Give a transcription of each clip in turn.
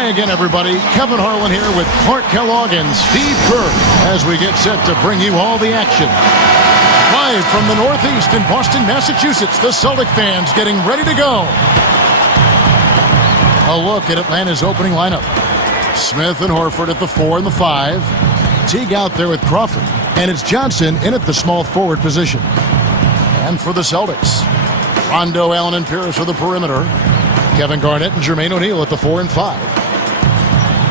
Hi again, everybody. Kevin Harlan here with Clark Kellogg and Steve Kerr as we get set to bring you all the action. Live from the Northeast in Boston, Massachusetts, the Celtic fans getting ready to go. A look at Atlanta's opening lineup. Smith and Horford at the 4 and the 5. Teague out there with Crawford. And it's Johnson in at the small forward position. And for the Celtics, Rondo, Allen, and Pierce for the perimeter. Kevin Garnett and Jermaine O'Neal at the 4 and 5.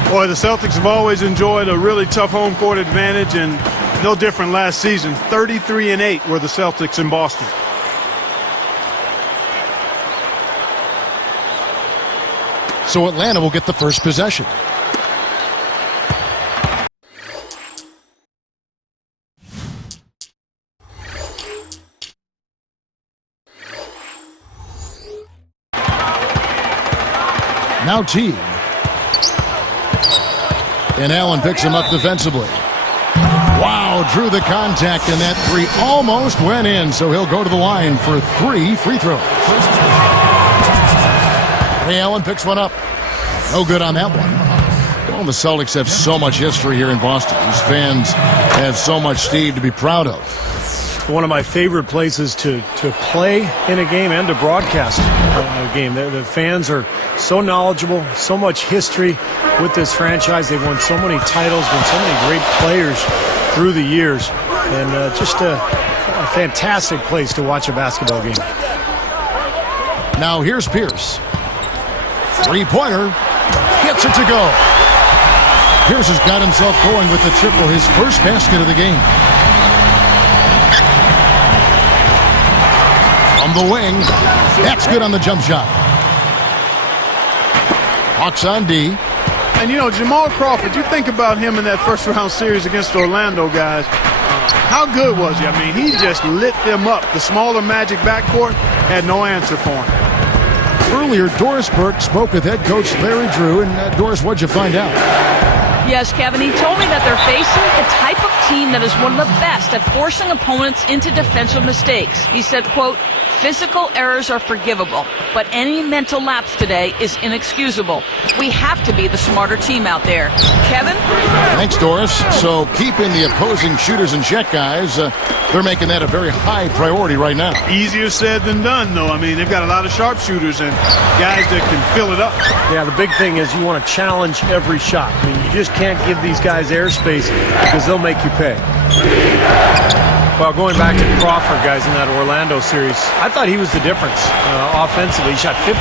Boy, the Celtics have always enjoyed a really tough home court advantage, and no different last season. 33-8 were the Celtics in Boston. So Atlanta will get the first possession. Now Teague. And Allen picks him up defensively. Wow, drew the contact, and that three almost went in, so he'll go to the line for 3 free throws. Ray Allen picks one up. No good on that one. Well, the Celtics have so much history here in Boston. These fans have so much, Steve, to be proud of. One of my favorite places to play in a game and to broadcast a game. The fans are so knowledgeable, so much history with this franchise. They've won so many titles, been so many great players through the years, and just a fantastic place to watch a basketball game. Now here's Pierce. Three-pointer. Gets it to go. Pierce has got himself going with the triple, his first basket of the game. From the wing. That's good on the jump shot. Hawks on D. And, you know, Jamal Crawford, you think about him in that first-round series against Orlando, guys. How good was he? I mean, he just lit them up. The smaller Magic backcourt had no answer for him. Earlier, Doris Burke spoke with head coach Larry Drew. And, Doris, what'd you find out? Yes, Kevin, he told me that they're facing a type of team that is one of the best at forcing opponents into defensive mistakes. He said, quote, physical errors are forgivable, but any mental lapse today is inexcusable. We have to be the smarter team out there. Kevin? Thanks, Doris. So keeping the opposing shooters in check, guys, they're making that a very high priority right now. Easier said than done, though. I mean, they've got a lot of sharpshooters and guys that can fill it up. Yeah, the big thing is you want to challenge every shot. I mean, you just can't give these guys airspace because they'll make you pay. Well, going back to Crawford, guys, in that Orlando series, I thought he was the difference offensively. He shot 52%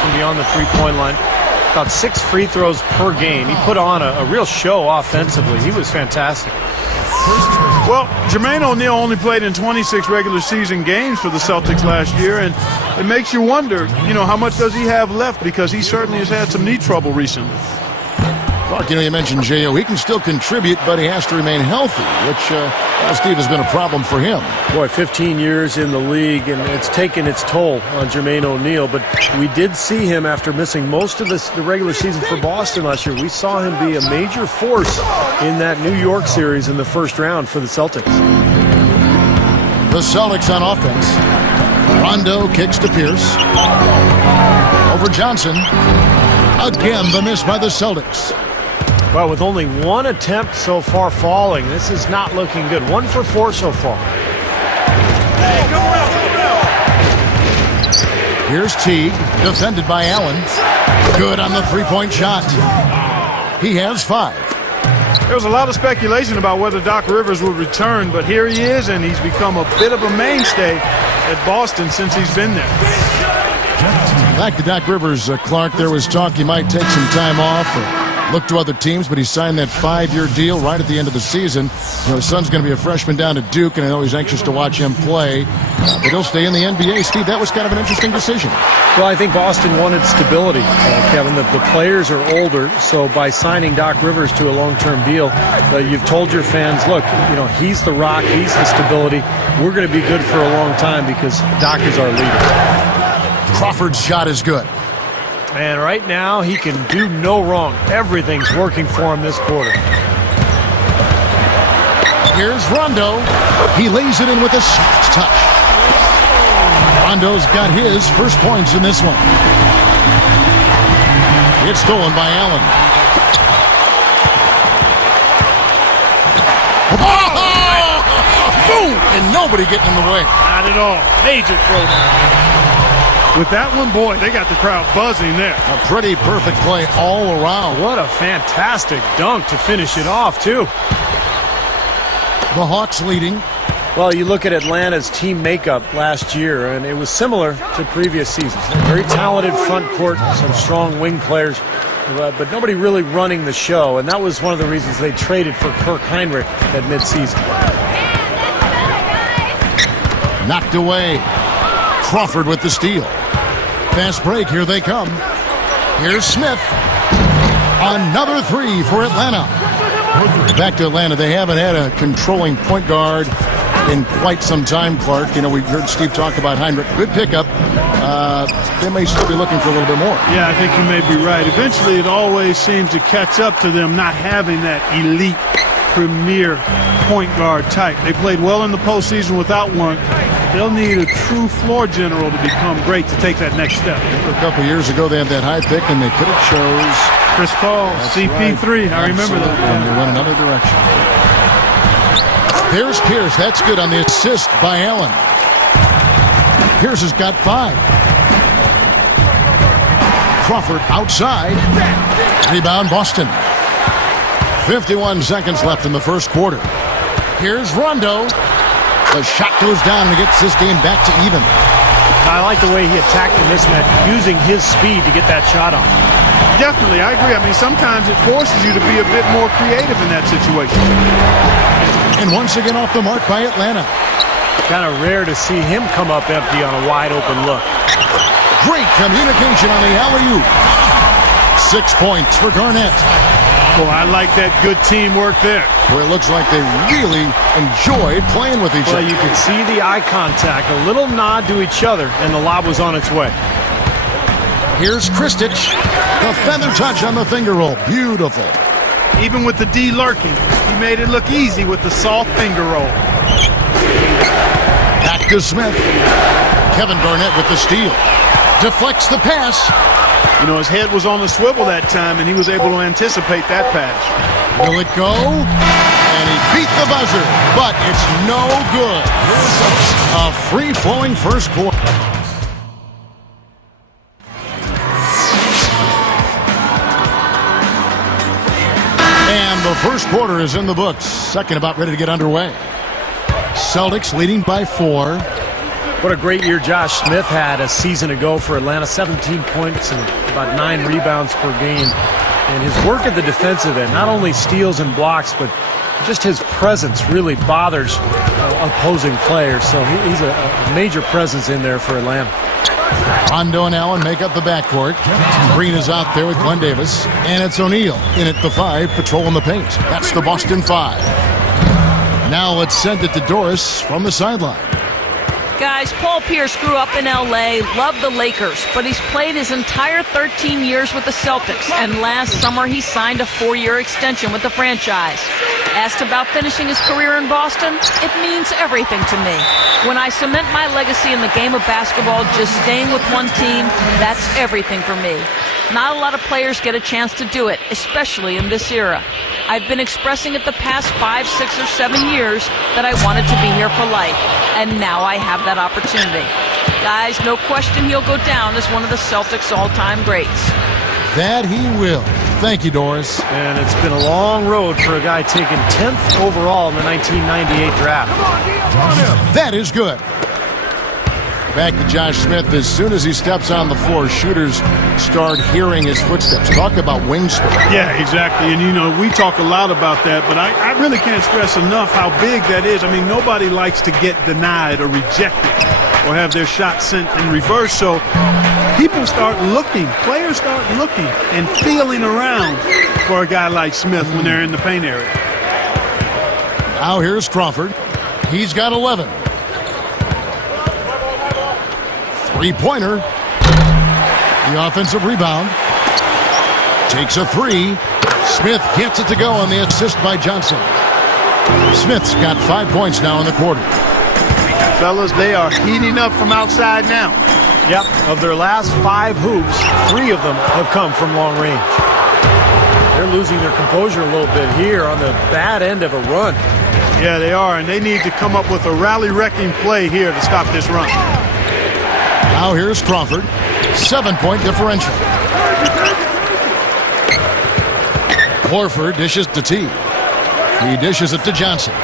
from beyond the three-point line, about 6 free throws per game. He put on a real show offensively. He was fantastic. Well, Jermaine O'Neal only played in 26 regular season games for the Celtics last year, and it makes you wonder, you know, how much does he have left, because he certainly has had some knee trouble recently. Clark, you know, you mentioned J.O. He can still contribute, but he has to remain healthy, which, Steve, has been a problem for him. Boy, 15 years in the league, and it's taken its toll on Jermaine O'Neal. But we did see him after missing most of the regular season for Boston last year. We saw him be a major force in that New York series in the first round for the Celtics. The Celtics on offense. Rondo kicks to Pierce. Over Johnson. Again, the miss by the Celtics. Well, with only one attempt so far falling, this is not looking good. 1 for 4 so far. Here's Teague, defended by Allen. Good on the three-point shot. He has 5. There was a lot of speculation about whether Doc Rivers would return, but here he is, and he's become a bit of a mainstay at Boston since he's been there. Back to Doc Rivers, Clark, there was talk he might take some time off or look to other teams, but he signed that 5-year deal right at the end of the season. You know, his son's going to be a freshman down at Duke, and I know he's anxious to watch him play. But he'll stay in the NBA. Steve, that was kind of an interesting decision. Well, I think Boston wanted stability, Kevin. The players are older, so by signing Doc Rivers to a long-term deal, you've told your fans, look, you know, he's the rock, he's the stability. We're going to be good for a long time because Doc is our leader. Crawford's shot is good. And right now, he can do no wrong. Everything's working for him this quarter. Here's Rondo. He lays it in with a soft touch. Rondo's got his first points in this one. It's stolen by Allen. Oh! Boom! And nobody getting in the way. Not at all. Major throw. With that one, boy, they got the crowd buzzing there. A pretty perfect play all around. What a fantastic dunk to finish it off, too. The Hawks leading. Well, you look at Atlanta's team makeup last year, and it was similar to previous seasons. Very talented front court, some strong wing players, but nobody really running the show, and that was one of the reasons they traded for Kirk Heinrich at midseason. Knocked away. Crawford with the steal. Fast break, here they come. Here's Smith. Another three for Atlanta. Back to Atlanta. They haven't had a controlling point guard in quite some time, Clark. You know, we heard Steve talk about Heinrich. Good pickup. They may still be looking for a little bit more. Yeah, I think you may be right. Eventually, it always seems to catch up to them not having that elite, premier point guard type. They played well in the postseason without one. They'll need a true floor general to become great to take that next step. A couple years ago, they had that high pick, and they could have chose Chris Paul, CP3. Right. I remember that. And they went another direction. There's Pierce. That's good on the assist by Allen. Pierce has got 5. Crawford outside. Rebound, Boston. 51 seconds left in the first quarter. Here's Rondo. The shot goes down and gets this game back to even. I like the way he attacked the mismatch, using his speed to get that shot off. Definitely, I agree. I mean, sometimes it forces you to be a bit more creative in that situation. And once again off the mark by Atlanta. Kind of rare to see him come up empty on a wide open look. Great communication on the alley-oop. 6 points for Garnett. Well, I like that good teamwork there. Where it looks like they really enjoyed playing with each other. Well, you can see the eye contact, a little nod to each other, and the lob was on its way. Here's Kristich. The feather touch on the finger roll. Beautiful. Even with the D lurking, he made it look easy with the soft finger roll. Back to Smith. Kevin Garnett with the steal. Deflects the pass. You know, his head was on the swivel that time, and he was able to anticipate that pass. Will it go? And he beat the buzzer, but it's no good. A free-flowing first quarter. And the first quarter is in the books. Second about ready to get underway. Celtics leading by 4. What a great year Josh Smith had a season ago for Atlanta. 17 points and about 9 rebounds per game. And his work at the defensive end, not only steals and blocks, but just his presence really bothers opposing players. So he's a major presence in there for Atlanta. Rondo and Allen make up the backcourt. Green is out there with Glenn Davis. And it's O'Neal in at the 5, patrolling the paint. That's the Boston 5. Now let's send it to Doris from the sideline. Guys, Paul Pierce grew up in L.A., loved the Lakers, but he's played his entire 13 years with the Celtics, and last summer he signed a 4-year extension with the franchise. Asked about finishing his career in Boston, it means everything to me. When I cement my legacy in the game of basketball, just staying with one team, that's everything for me. Not a lot of players get a chance to do it, especially in this era. I've been expressing it the past 5, 6, or 7 years that I wanted to be here for life, and now I have that opportunity. Guys, no question he'll go down as one of the Celtics' all-time greats. That he will. Thank you, Doris. And it's been a long road for a guy taken 10th overall in the 1998 draft. That is good. Back to Josh Smith. As soon as he steps on the floor, shooters start hearing his footsteps. Talk about wingspan. Yeah, exactly. And, you know, we talk a lot about that, but I really can't stress enough how big that is. I mean, nobody likes to get denied or rejected or have their shot sent in reverse. So people start looking, players start looking and feeling around for a guy like Smith when they're in the paint area. Now here's Crawford. He's got 11. Three-pointer. The offensive rebound. Takes a 3. Smith gets it to go on the assist by Johnson. Smith's got 5 points now in the quarter. Fellas, they are heating up from outside now. Yep, of their last 5 hoops, 3 of them have come from long range. They're losing their composure a little bit here on the bad end of a run. Yeah, they are, and they need to come up with a rally-wrecking play here to stop this run. Now here's Crawford. 7-point differential. Horford dishes to T. He dishes it to Johnson.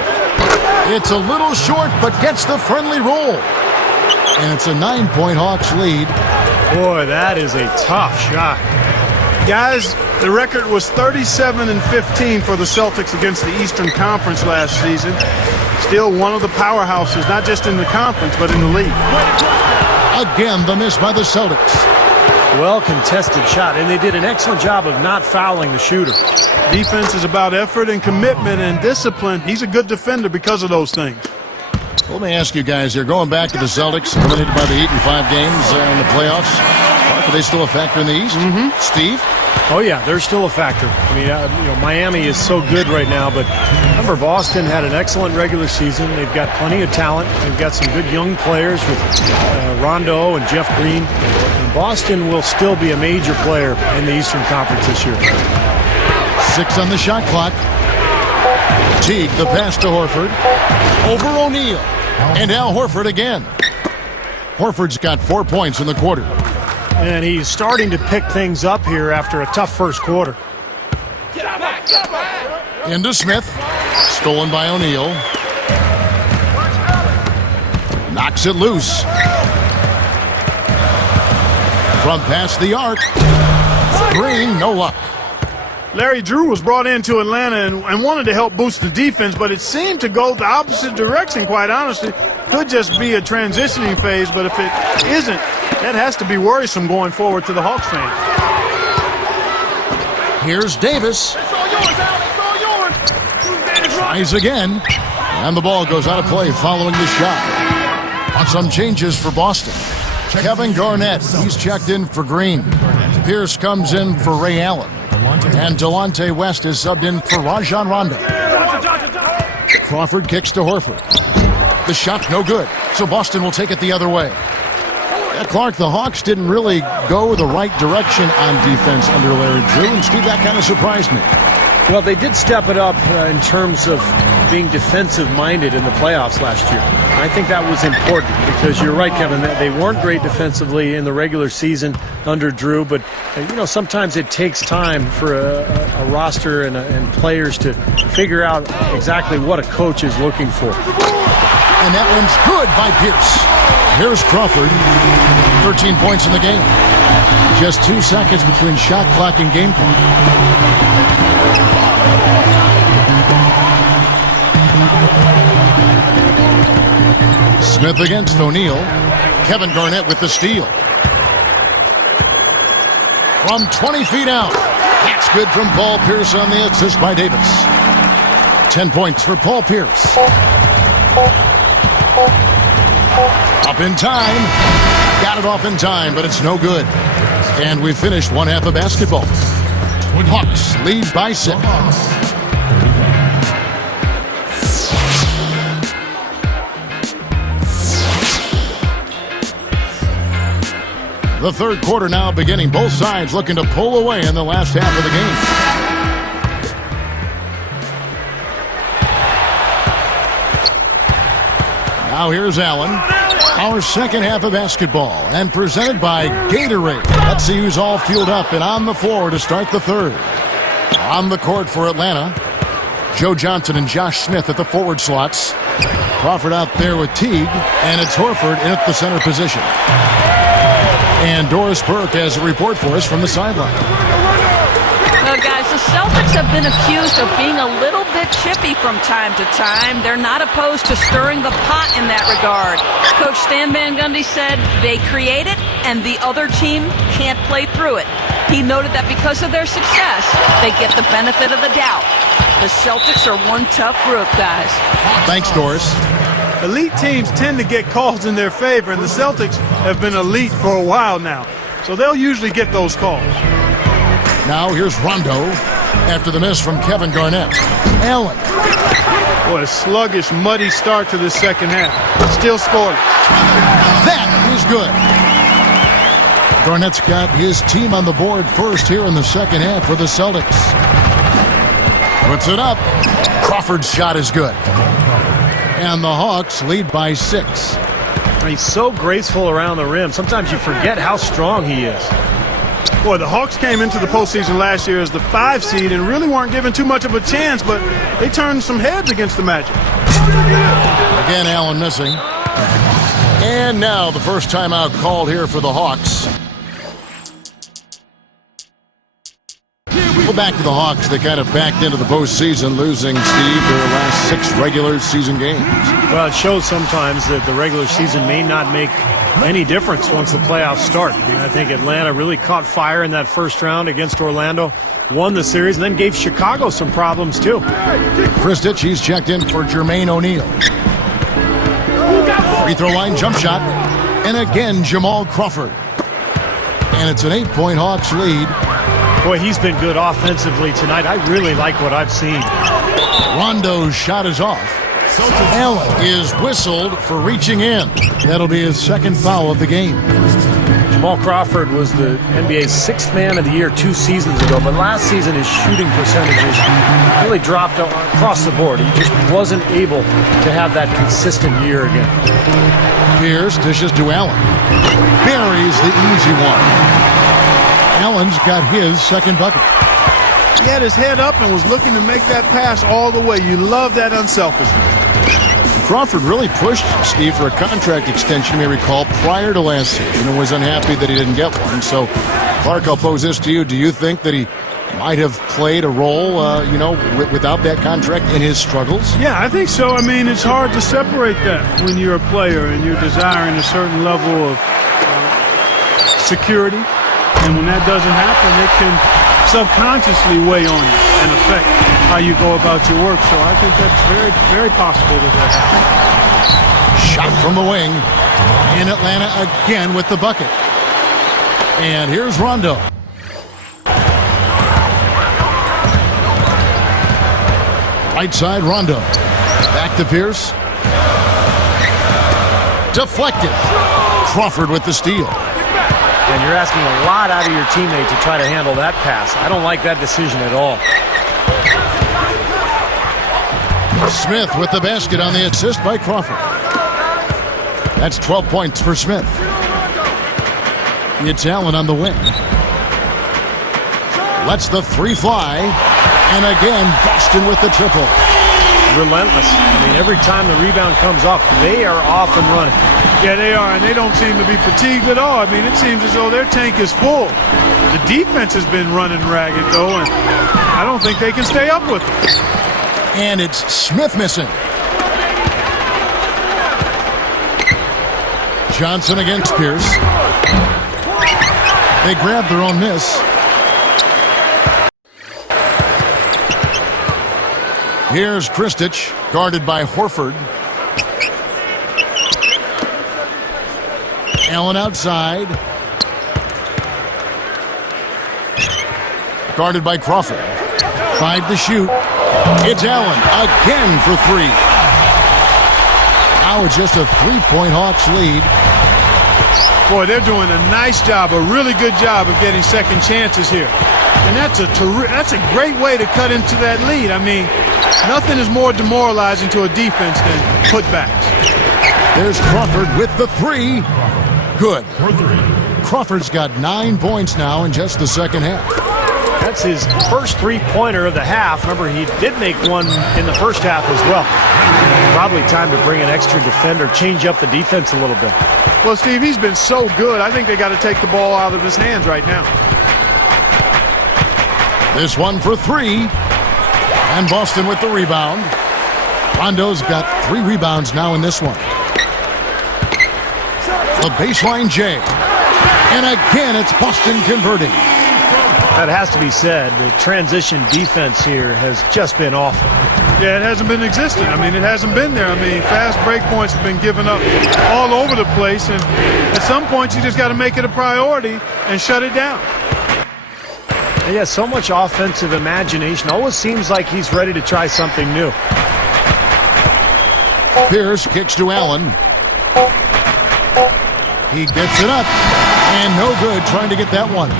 It's a little short, but gets the friendly roll. And it's a 9-point Hawks lead. Boy, that is a tough shot. Guys, the record was 37-15 for the Celtics against the Eastern Conference last season. Still one of the powerhouses, not just in the conference, but in the league. Again, the miss by the Celtics. Well-contested shot, and they did an excellent job of not fouling the shooter. Defense is about effort and commitment and discipline. He's a good defender because of those things. Let me ask you guys here, going back to the Celtics, eliminated by the Heat in 5 games in the playoffs, are they still a factor in the East? Steve? Oh, yeah, they're still a factor. I mean, Miami is so good right now, but remember, Boston had an excellent regular season. They've got plenty of talent. They've got some good young players with Rondo and Jeff Green. And Boston will still be a major player in the Eastern Conference this year. 6 on the shot clock. Teague, the pass to Horford. Over O'Neal. And now Horford again. Horford's got 4 points in the quarter. And he's starting to pick things up here after a tough first quarter. Into Smith. Stolen by O'Neal. Knocks it loose. From past the arc. Green, no luck. Larry Drew was brought into Atlanta and wanted to help boost the defense, but it seemed to go the opposite direction, quite honestly. Could just be a transitioning phase, but if it isn't, that has to be worrisome going forward to the Hawks fans. Here's Davis. Tries again. And the ball goes out of play following the shot. Some changes for Boston. Kevin Garnett, he's checked in for Green. Pierce comes in for Ray Allen. And Delonte West is subbed in for Rajon Rondo. Crawford kicks to Horford. The shot no good, so Boston will take it the other way. Yeah, Clark, the Hawks didn't really go the right direction on defense under Larry Drew, and Steve, that kind of surprised me. Well, they did step it up in terms of being defensive-minded in the playoffs last year. I think that was important because you're right, Kevin, that they weren't great defensively in the regular season under Drew, but sometimes it takes time for a roster and players to figure out exactly what a coach is looking for. And that one's good by Pierce. Here's Crawford. 13 points in the game. Just 2 seconds between shot clock and game clock. Smith against O'Neal. Kevin Garnett with the steal. From 20 feet out. That's good from Paul Pierce on the assist by Davis. 10 points for Paul Pierce. Up in time. Got it off in time, but it's no good. And we finished one half of basketball. Hawks lead by 6. The third quarter now beginning. Both sides looking to pull away in the last half of the game. Now here's Allen. Our second half of basketball, and presented by Gatorade. Let's see who's all fueled up and on the floor to start the third. On the court for Atlanta, Joe Johnson and Josh Smith at the forward slots. Crawford out there with Teague, and it's Horford in at the center position. And Doris Burke has a report for us from the sideline. Well, guys, the Celtics have been accused of being a little bit chippy from time to time. They're not opposed to stirring the pot in that regard. Coach Stan Van Gundy said they create it and the other team can't play through it. He noted that because of their success, they get the benefit of the doubt. The Celtics are one tough group, guys. Thanks, Doris. Elite teams tend to get calls in their favor, and the Celtics have been elite for a while now. So they'll usually get those calls. Now here's Rondo after the miss from Kevin Garnett. Allen. Boy, a sluggish, muddy start to the second half. Still scoring. That is good. Garnett's got his team on the board first here in the second half for the Celtics. Puts it up. Crawford's shot is good. And the Hawks lead by 6. He's so graceful around the rim. Sometimes you forget how strong he is. Boy, the Hawks came into the postseason last year as the 5 seed and really weren't given too much of a chance, but they turned some heads against the Magic. Again, Allen missing. And now the first timeout called here for the Hawks. Well, back to the Hawks. They kind of backed into the postseason, losing, Steve, their last 6 regular season games. Well, it shows sometimes that the regular season may not make any difference once the playoffs start. And I think Atlanta really caught fire in that first round against Orlando, won the series, and then gave Chicago some problems, too. Kristich, he's checked in for Jermaine O'Neal. Free throw line jump shot. And again, Jamal Crawford. And it's an 8-point Hawks lead. Boy, he's been good offensively tonight. I really like what I've seen. Rondo's shot is off. Allen is whistled for reaching in. That'll be his second foul of the game. Jamal Crawford was the NBA's 6th man of the year 2 seasons ago, but last season his shooting percentages really dropped across the board. He just wasn't able to have that consistent year again. Pierce dishes to Allen. Buries the easy one. Allen's got his second bucket. He had his head up and was looking to make that pass all the way. You love that unselfishness. Crawford really pushed Steve for a contract extension, you may recall, prior to last season and was unhappy that he didn't get one. So, Clark, I'll pose this to you. Do you think that he might have played a role, without that contract in his struggles? Yeah, I think so. I mean, it's hard to separate that when you're a player and you're desiring a certain level of security. And when that doesn't happen, it can subconsciously weigh on you and affect how you go about your work. So I think that's very, very possible that happens. Shot from the wing. In Atlanta again with the bucket. And here's Rondo. Right side, Rondo. Back to Pierce. Deflected. Crawford with the steal. And you're asking a lot out of your teammate to try to handle that pass. I don't like that decision at all. Smith with the basket on the assist by Crawford. That's 12 points for Smith. It's Allen on the wing. Lets the 3 fly. And again, Boston with the triple. Relentless. I mean, every time the rebound comes off, they are off and running. Yeah, they are, and they don't seem to be fatigued at all. I mean, it seems as though their tank is full. The defense has been running ragged, though, and I don't think they can stay up with it. And it's Smith missing. Johnson against Pierce. They grab their own miss. Here's Kristich, guarded by Horford. Allen outside. Guarded by Crawford. 5 to shoot. It's Allen again for 3. Now it's just a 3-point Hawks lead. Boy, they're doing a nice job, a really good job of getting second chances here. And that's a great way to cut into that lead. I mean, nothing is more demoralizing to a defense than putbacks. There's Crawford with the 3. Good. Crawford's got 9 points now in just the second half. That's his first 3-pointer of the half. Remember, he did make one in the first half as well. Probably time to bring an extra defender, change up the defense a little bit. Well, Steve, he's been so good. I think they got to take the ball out of his hands right now. This one for 3. And Boston with the rebound. Rondo's got 3 rebounds now in this one. The baseline J. And again, it's Boston converting. That has to be said. The transition defense here has just been awful. Yeah, it hasn't been existent. I mean, it hasn't been there. I mean, fast break points have been given up all over the place. And at some point, you just got to make it a priority and shut it down. He has so much offensive imagination. Always seems like he's ready to try something new. Pierce kicks to Allen. He gets it up. And no good trying to get that one.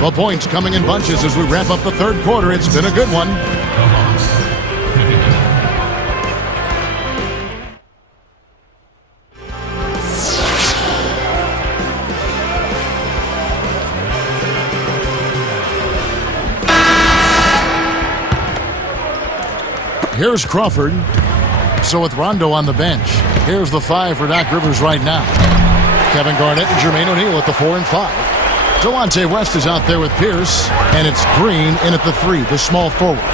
The points coming in bunches as we wrap up the third quarter. It's been a good one. Here's Crawford. So with Rondo on the bench, here's the 5 for Doc Rivers right now. Kevin Garnett and Jermaine O'Neal at the 4 and 5. Delonte West is out there with Pierce, and it's Green in at the 3, the small forward.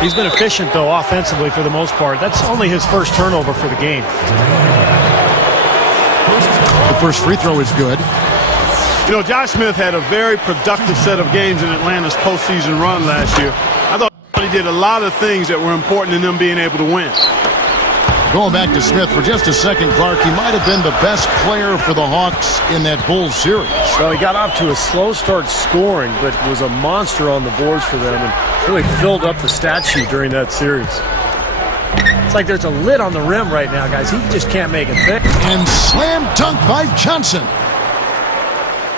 He's been efficient, though, offensively for the most part. That's only his first turnover for the game. The first free throw is good. You know, Josh Smith had a very productive set of games in Atlanta's postseason run last year. I thought he did a lot of things that were important in them being able to win. Going back to Smith for just a second, Clark, he might have been the best player for the Hawks in that Bulls series. Well, he got off to a slow start scoring, but was a monster on the boards for them and really filled up the stat sheet during that series. It's like there's a lid on the rim right now, guys. He just can't make it fit. And slam dunk by Johnson.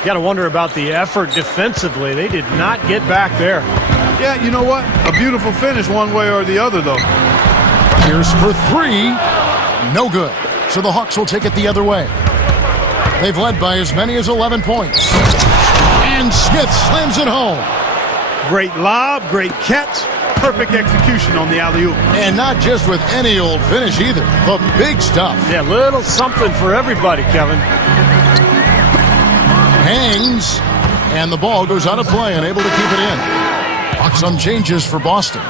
You got to wonder about the effort defensively. They did not get back there. Yeah, you know what? A beautiful finish one way or the other, though. Pierce for 3. No good. So the Hawks will take it the other way. They've led by as many as 11 points. And Smith slams it home. Great lob, great catch, perfect execution on the alley-oop. And not just with any old finish either. The big stuff. Yeah, little something for everybody, Kevin. Hangs. And the ball goes out of play, unable to keep it in. Some changes for Boston.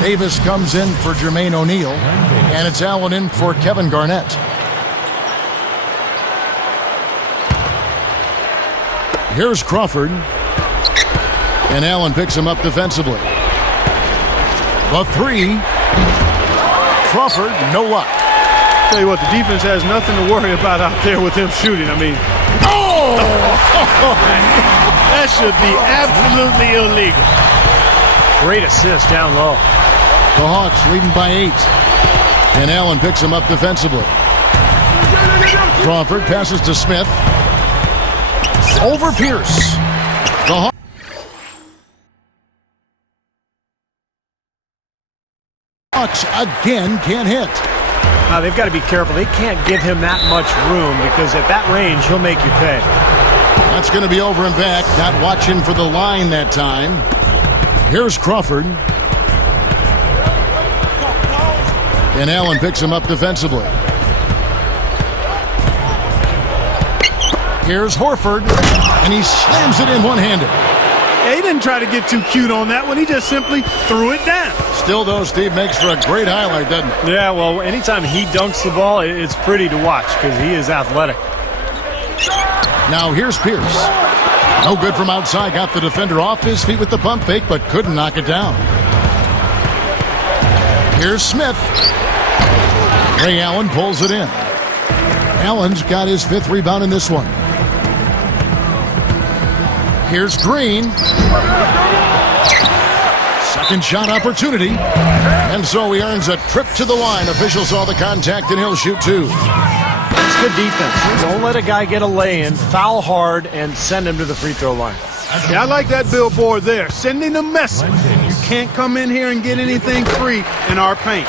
Davis comes in for Jermaine O'Neal, and it's Allen in for Kevin Garnett. Here's Crawford, and Allen picks him up defensively. The 3. Crawford, no luck. Tell you what, the defense has nothing to worry about out there with him shooting. I mean, that should be absolutely illegal. Great assist down low. The Hawks leading by 8. And Allen picks him up defensively. Crawford passes to Smith. Over Pierce. The Hawks again can't hit. Now, they've got to be careful. They can't give him that much room because at that range, he'll make you pay. That's going to be over and back. Not watching for the line that time. Here's Crawford. And Allen picks him up defensively. Here's Horford. And he slams it in one-handed. He didn't try to get too cute on that one. He just simply threw it down. Still, though, Steve, makes for a great highlight, doesn't it? Yeah, well, anytime he dunks the ball, it's pretty to watch because he is athletic. Now here's Pierce. No good from outside. Got the defender off his feet with the pump fake, but couldn't knock it down. Here's Smith. Ray Allen pulls it in. Allen's got his 5th rebound in this one. Here's Green. Second shot opportunity. And so he earns a trip to the line. Officials saw the contact and he'll shoot 2. It's good defense. Don't let a guy get a lay-in, foul hard, and send him to the free throw line. Yeah, I like that billboard there. Sending a message. You can't come in here and get anything free in our paint.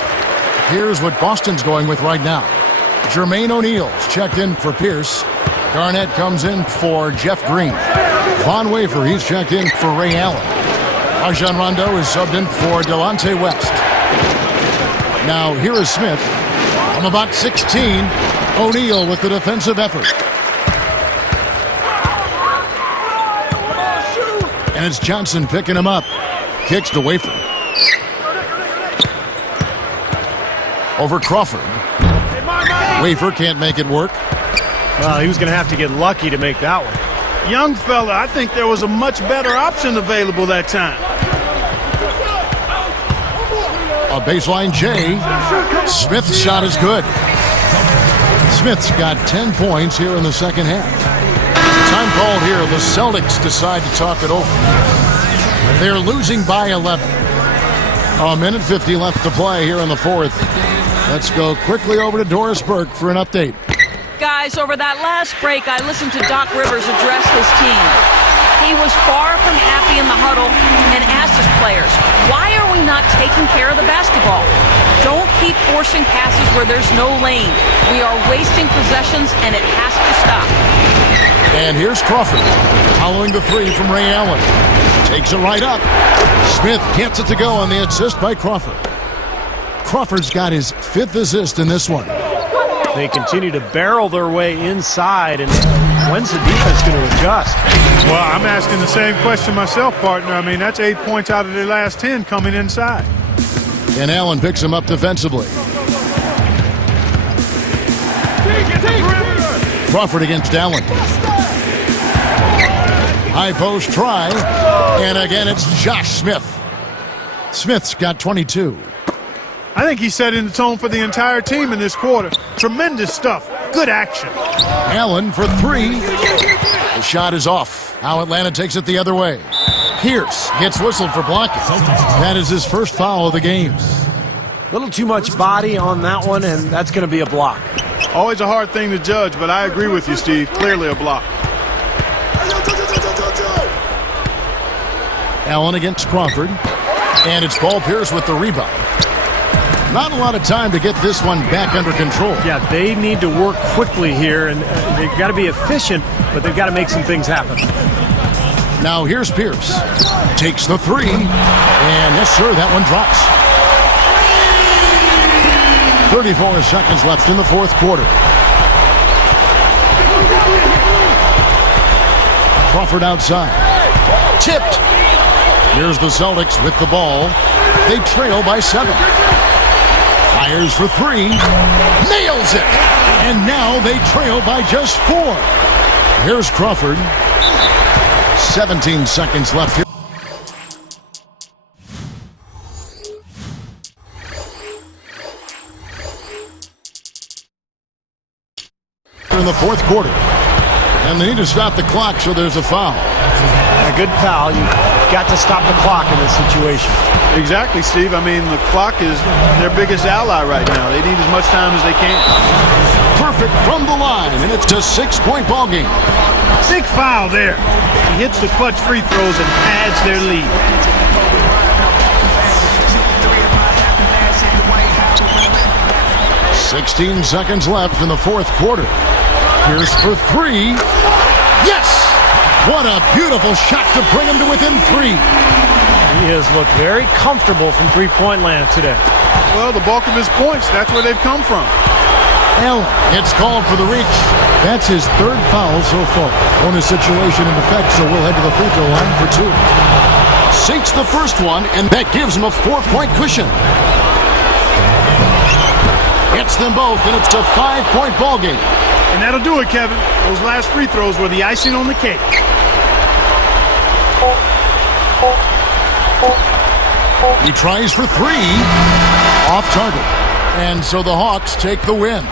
Here's what Boston's going with right now. Jermaine O'Neal's checked in for Pierce. Garnett comes in for Jeff Green. Von Wafer, he's checked in for Ray Allen. Rajon Rondo is subbed in for Delonte West. Now here is Smith. From about 16, O'Neal with the defensive effort. And it's Johnson picking him up. Kicks to Wafer. Over Crawford. Wafer can't make it work. Well, he was going to have to get lucky to make that one. Young fella, I think there was a much better option available that time. A baseline J. Smith's shot is good. Smith's got 10 points here in the second half. Time called here. The Celtics decide to talk it over. They're losing by 11. A minute 50 left to play here in the fourth. Let's go quickly over to Doris Burke for an update. Guys, over that last break, I listened to Doc Rivers address his team. He was far from happy in the huddle and asked his players, why are we not taking care of the basketball? Don't keep forcing passes where there's no lane. We are wasting possessions, and it has to stop. And here's Crawford, following the three from Ray Allen. Takes it right up. Smith gets it to go on the assist by Crawford. Crawford's got his 5th assist in this one. They continue to barrel their way inside, and when's the defense going to adjust? Well, I'm asking the same question myself, partner. I mean, that's 8 points out of their last 10 coming inside. And Allen picks him up defensively. Crawford against Allen. High post try. And again, it's Josh Smith. Smith's got 22. I think he's setting the tone for the entire team in this quarter. Tremendous stuff. Good action. Allen for 3. The shot is off. Now Atlanta takes it the other way. Pierce gets whistled for blocking. That is his first foul of the game. A little too much body on that one, and that's going to be a block. Always a hard thing to judge, but I agree with you, Steve. Clearly a block. Allen against Crawford. And it's Paul Pierce with the rebound. Not a lot of time to get this one back under control. Yeah, they need to work quickly here, and they've got to be efficient, but they've got to make some things happen. Now here's Pierce. Takes the 3. And yes, sir, that one drops. 34 seconds left in the fourth quarter. Crawford outside. Tipped. Here's the Celtics with the ball. They trail by 7. Fires for 3. Nails it. And now they trail by just 4. Here's Crawford. 17 seconds left here. In the fourth quarter. And they need to stop the clock, so there's a foul. A good foul. You've got to stop the clock in this situation. Exactly, Steve. I mean, the clock is their biggest ally right now. They need as much time as they can. Perfect from the line, and it's a 6-point ball game. Big foul there. He hits the clutch free throws and adds their lead. $16 seconds left in the fourth quarter. Pierce for 3. Yes! What a beautiful shot to bring him to within 3. He has looked very comfortable from three-point land today. Well, the bulk of his points, that's where they've come from. Allen gets called for the reach. That's his 3rd foul so far. Bonus situation in effect, so we'll head to the free throw line for 2. Sinks the first one, and that gives him a 4-point cushion. Hits them both, and it's a 5-point ball game. And that'll do it, Kevin. Those last free throws were the icing on the cake. He tries for 3. Off target. And so the Hawks take the win.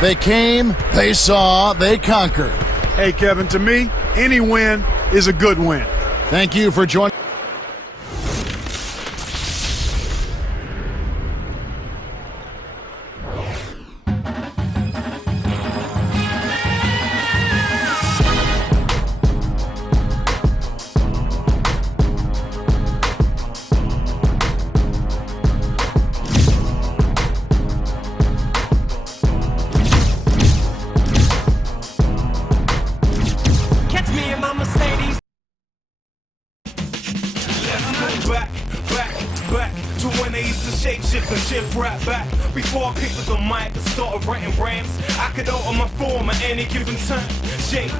They came, they saw, they conquered. Hey, Kevin, to me, any win is a good win. Thank you for joining. Back to when they used to shape shift and shift right back. Before I picked up the mic and started writing rhymes, I could alter my form at any given time. Shape